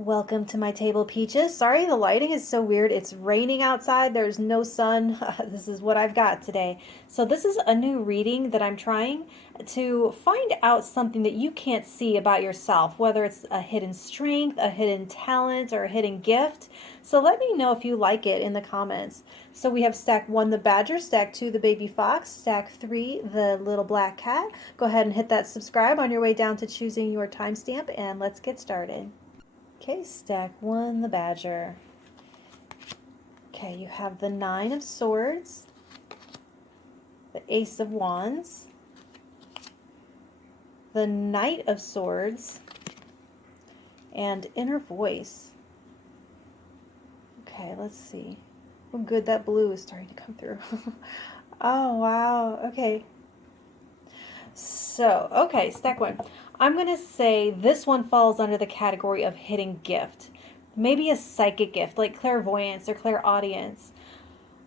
Welcome to my table, Peaches. Sorry, the lighting is so weird. It's raining outside. There's no sun. This is what I've got today. So this is a new reading that I'm trying to find out something that you can't see about yourself, whether it's a hidden strength, a hidden talent, or a hidden gift. So let me know if you like it in the comments. So we have stack 1, the badger, stack 2, the baby fox, stack 3, the little black cat. Go ahead and hit that subscribe on your way down to choosing your timestamp, and let's get started. Okay, stack 1, the badger. Okay, you have the 9 of swords, the ace of wands, the knight of swords, and inner voice. Okay, let's see. Oh, good, that blue is starting to come through. Oh, wow. Okay. So, okay, stack 1. I'm going to say this one falls under the category of hidden gift. Maybe a psychic gift like clairvoyance or clairaudience.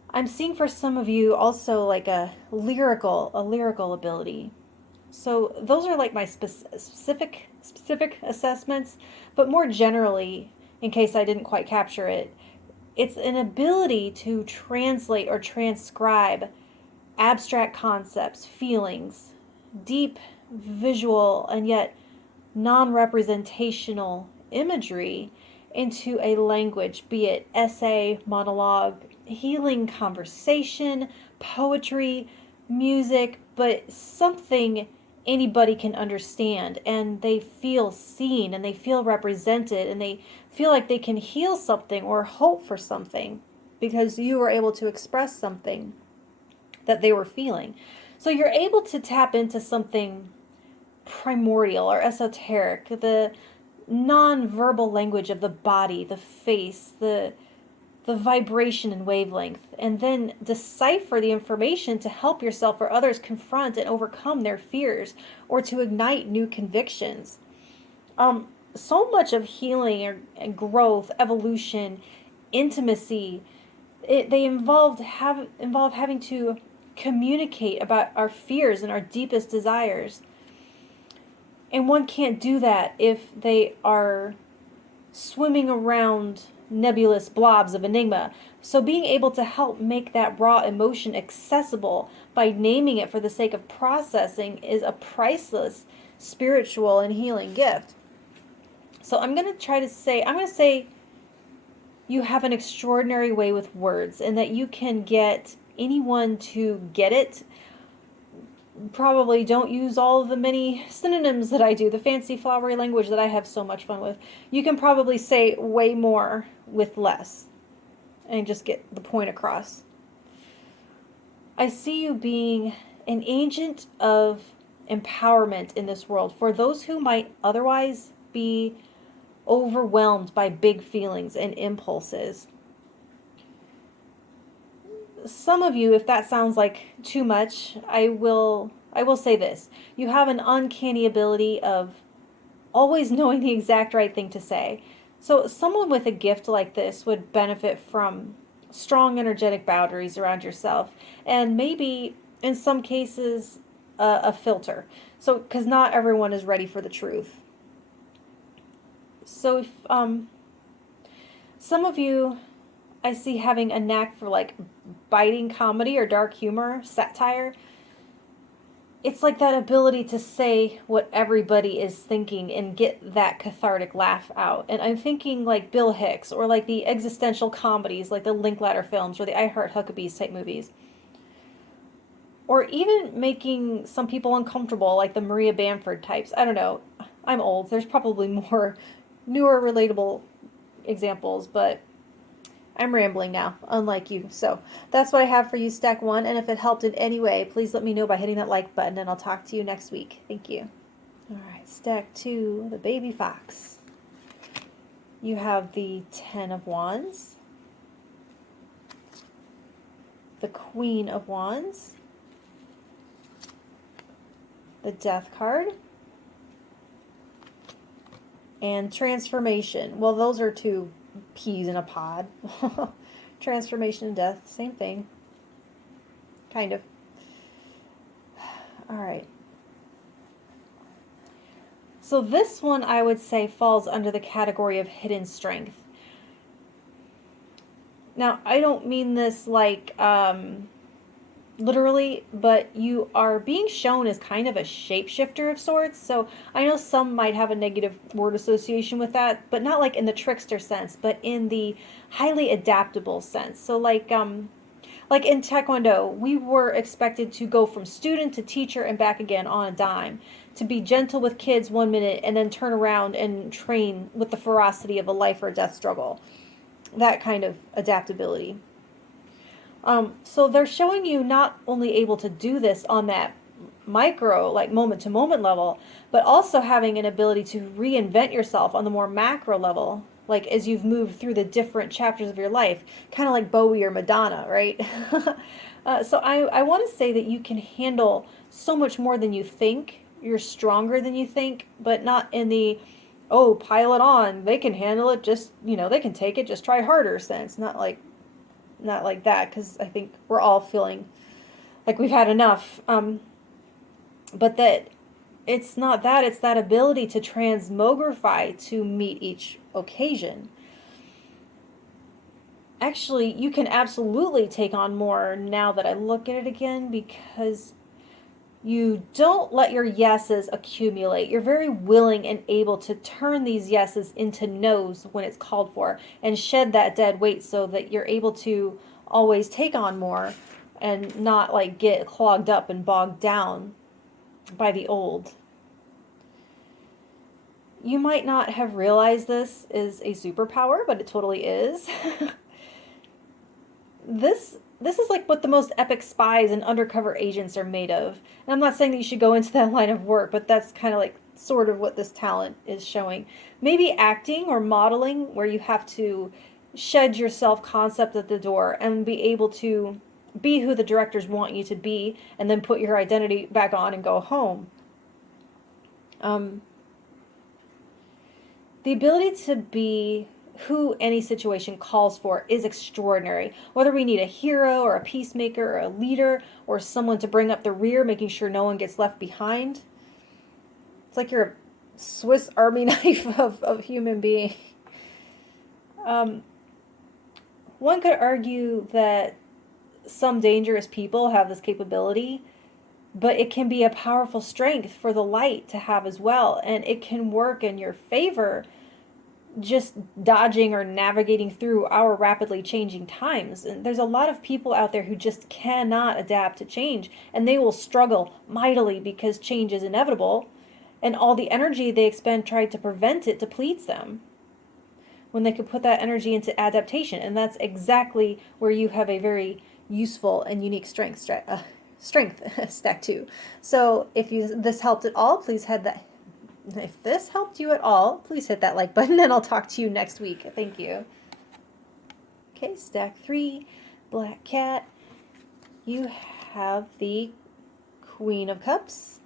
I'm seeing for some of you also like a lyrical ability. So those are like my specific assessments, but more generally, in case I didn't quite capture it, it's an ability to translate or transcribe abstract concepts, feelings, deep visual and yet non-representational imagery into a language, be it essay, monologue, healing conversation, poetry, music, but something anybody can understand, and they feel seen and they feel represented and they feel like they can heal something or hope for something because you were able to express something that they were feeling. So you're able to tap into something primordial or esoteric, the non-verbal language of the body, the face, the vibration and wavelength, and then decipher the information to help yourself or others confront and overcome their fears or to ignite new convictions. So much of healing and growth, evolution, intimacy, they involve having to communicate about our fears and our deepest desires. And one can't do that if they are swimming around nebulous blobs of enigma. So being able to help make that raw emotion accessible by naming it for the sake of processing is a priceless spiritual and healing gift. So I'm going to say you have an extraordinary way with words and that you can get anyone to get it. Probably don't use all of the many synonyms that I do, the fancy flowery language that I have so much fun with. You can probably say way more with less and just get the point across. I see you being an agent of empowerment in this world for those who might otherwise be overwhelmed by big feelings and impulses. Some of you, if that sounds like too much, I will say this. You have an uncanny ability of always knowing the exact right thing to say. So someone with a gift like this would benefit from strong energetic boundaries around yourself, and maybe in some cases a filter. So because not everyone is ready for the truth. So if some of you I see having a knack for like biting comedy or dark humor, satire. It's like that ability to say what everybody is thinking and get that cathartic laugh out. And I'm thinking like Bill Hicks or like the existential comedies like the Linklater films or the I Heart Huckabees type movies. Or even making some people uncomfortable like the Maria Bamford types. I don't know. I'm old. There's probably more newer relatable examples, but I'm rambling now, unlike you. So that's what I have for you, stack 1. And if it helped in any way, please let me know by hitting that like button, and I'll talk to you next week. Thank you. All right, stack 2, the baby fox. You have the 10 of wands, the queen of wands, the death card, and transformation. Well, those are two peas in a pod. Transformation and death, same thing. Kind of. All right. So this one, I would say, falls under the category of hidden strength. Now, I don't mean this like literally, but you are being shown as kind of a shapeshifter of sorts. So I know some might have a negative word association with that, but not like in the trickster sense, but in the highly adaptable sense. So like in Taekwondo, we were expected to go from student to teacher and back again on a dime, to be gentle with kids 1 minute and then turn around and train with the ferocity of a life or death struggle. That kind of adaptability. So they're showing you not only able to do this on that micro, like moment to moment level, but also having an ability to reinvent yourself on the more macro level, like as you've moved through the different chapters of your life, kind of like Bowie or Madonna, right? So I want to say that you can handle so much more than you think. You're stronger than you think, but not in the, oh, pile it on, they can handle it, just, they can take it, just try harder sense. Not like that, because I think we're all feeling like we've had enough. But that it's not that, it's that ability to transmogrify to meet each occasion. Actually, you can absolutely take on more now that I look at it again, because you don't let your yeses accumulate. You're very willing and able to turn these yeses into nos when it's called for and shed that dead weight so that you're able to always take on more and not like get clogged up and bogged down by the old. You might not have realized this is a superpower, but it totally is. This is like what the most epic spies and undercover agents are made of. And I'm not saying that you should go into that line of work, but that's kind of like sort of what this talent is showing. Maybe acting or modeling, where you have to shed your self-concept at the door and be able to be who the directors want you to be, and then put your identity back on and go home. The ability to be who any situation calls for is extraordinary. Whether we need a hero or a peacemaker or a leader or someone to bring up the rear, making sure no one gets left behind. It's like you're a Swiss Army knife of human being. One could argue that some dangerous people have this capability, but it can be a powerful strength for the light to have as well, and it can work in your favor, just dodging or navigating through our rapidly changing times. And there's a lot of people out there who just cannot adapt to change, and they will struggle mightily because change is inevitable, and all the energy they expend trying to prevent it depletes them when they could put that energy into adaptation. And that's exactly where you have a very useful and unique strength stack too. So if this helped at all, please if this helped you at all, please hit that like button, and I'll talk to you next week. Thank you. Okay, stack 3, Black Cat. You have the Queen of Cups,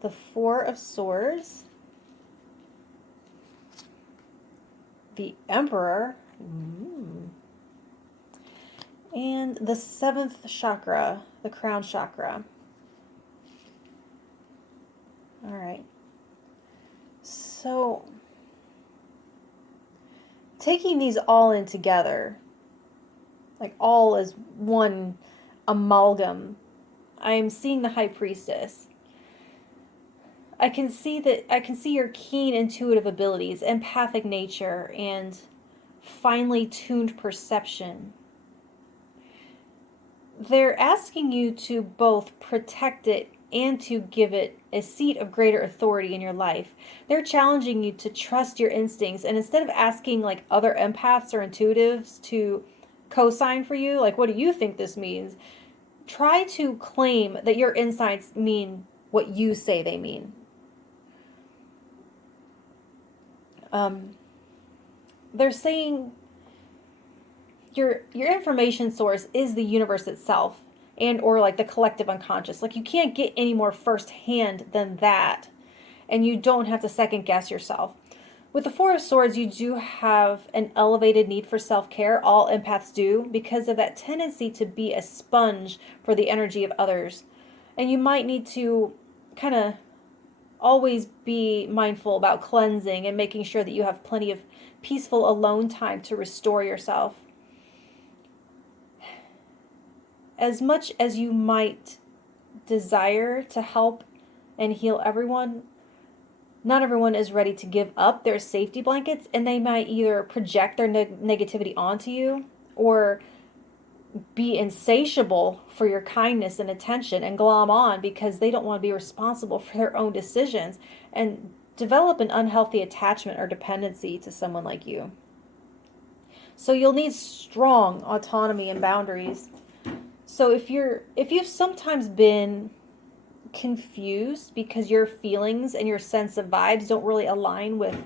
the 4 of Swords, the Emperor, and the 7th chakra, the crown chakra. All right. So, taking these all in together, like all as one amalgam, I'm seeing the High Priestess. I can see your keen intuitive abilities, empathic nature, and finely tuned perception. They're asking you to both protect it and to give it a seat of greater authority in your life. They're challenging you to trust your instincts, and instead of asking like other empaths or intuitives to co-sign for you, like, what do you think this means? Try to claim that your insights mean what you say they mean. They're saying your information source is the universe itself, and or like the collective unconscious. Like, you can't get any more firsthand than that, and you don't have to second guess yourself. With the 4 of Swords, you do have an elevated need for self-care. All empaths do, because of that tendency to be a sponge for the energy of others. And you might need to kind of always be mindful about cleansing and making sure that you have plenty of peaceful alone time to restore yourself. As much as you might desire to help and heal everyone, not everyone is ready to give up their safety blankets, and they might either project their negativity onto you or be insatiable for your kindness and attention and glom on because they don't want to be responsible for their own decisions and develop an unhealthy attachment or dependency to someone like you. So you'll need strong autonomy and boundaries. So if you've sometimes been confused because your feelings and your sense of vibes don't really align with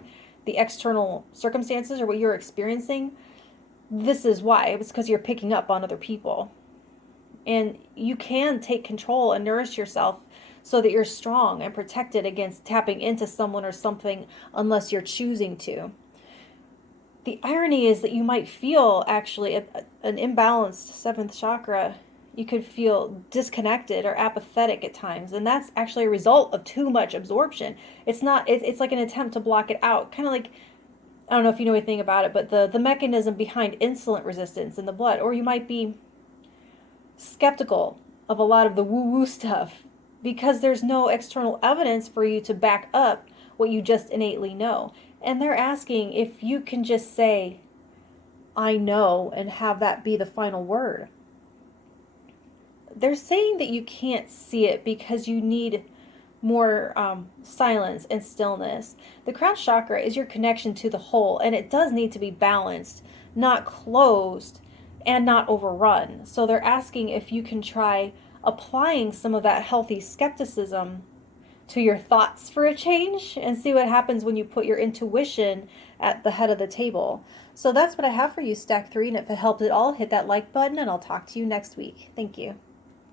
the external circumstances or what you're experiencing, this is why. It's because you're picking up on other people. And you can take control and nourish yourself so that you're strong and protected against tapping into someone or something unless you're choosing to. The irony is that you might feel actually an imbalanced seventh chakra. You could feel disconnected or apathetic at times, and that's actually a result of too much absorption. It's like an attempt to block it out, kind of like, I don't know if you know anything about it, but the mechanism behind insulin resistance in the blood. Or you might be skeptical of a lot of the woo-woo stuff because there's no external evidence for you to back up what you just innately know. And they're asking if you can just say, I know, and have that be the final word. They're saying that you can't see it because you need more silence and stillness. The crown chakra is your connection to the whole, and it does need to be balanced, not closed, and not overrun. So they're asking if you can try applying some of that healthy skepticism to your thoughts for a change and see what happens when you put your intuition at the head of the table. So that's what I have for you, Stack 3, and if it helped at all, hit that like button, and I'll talk to you next week. Thank you.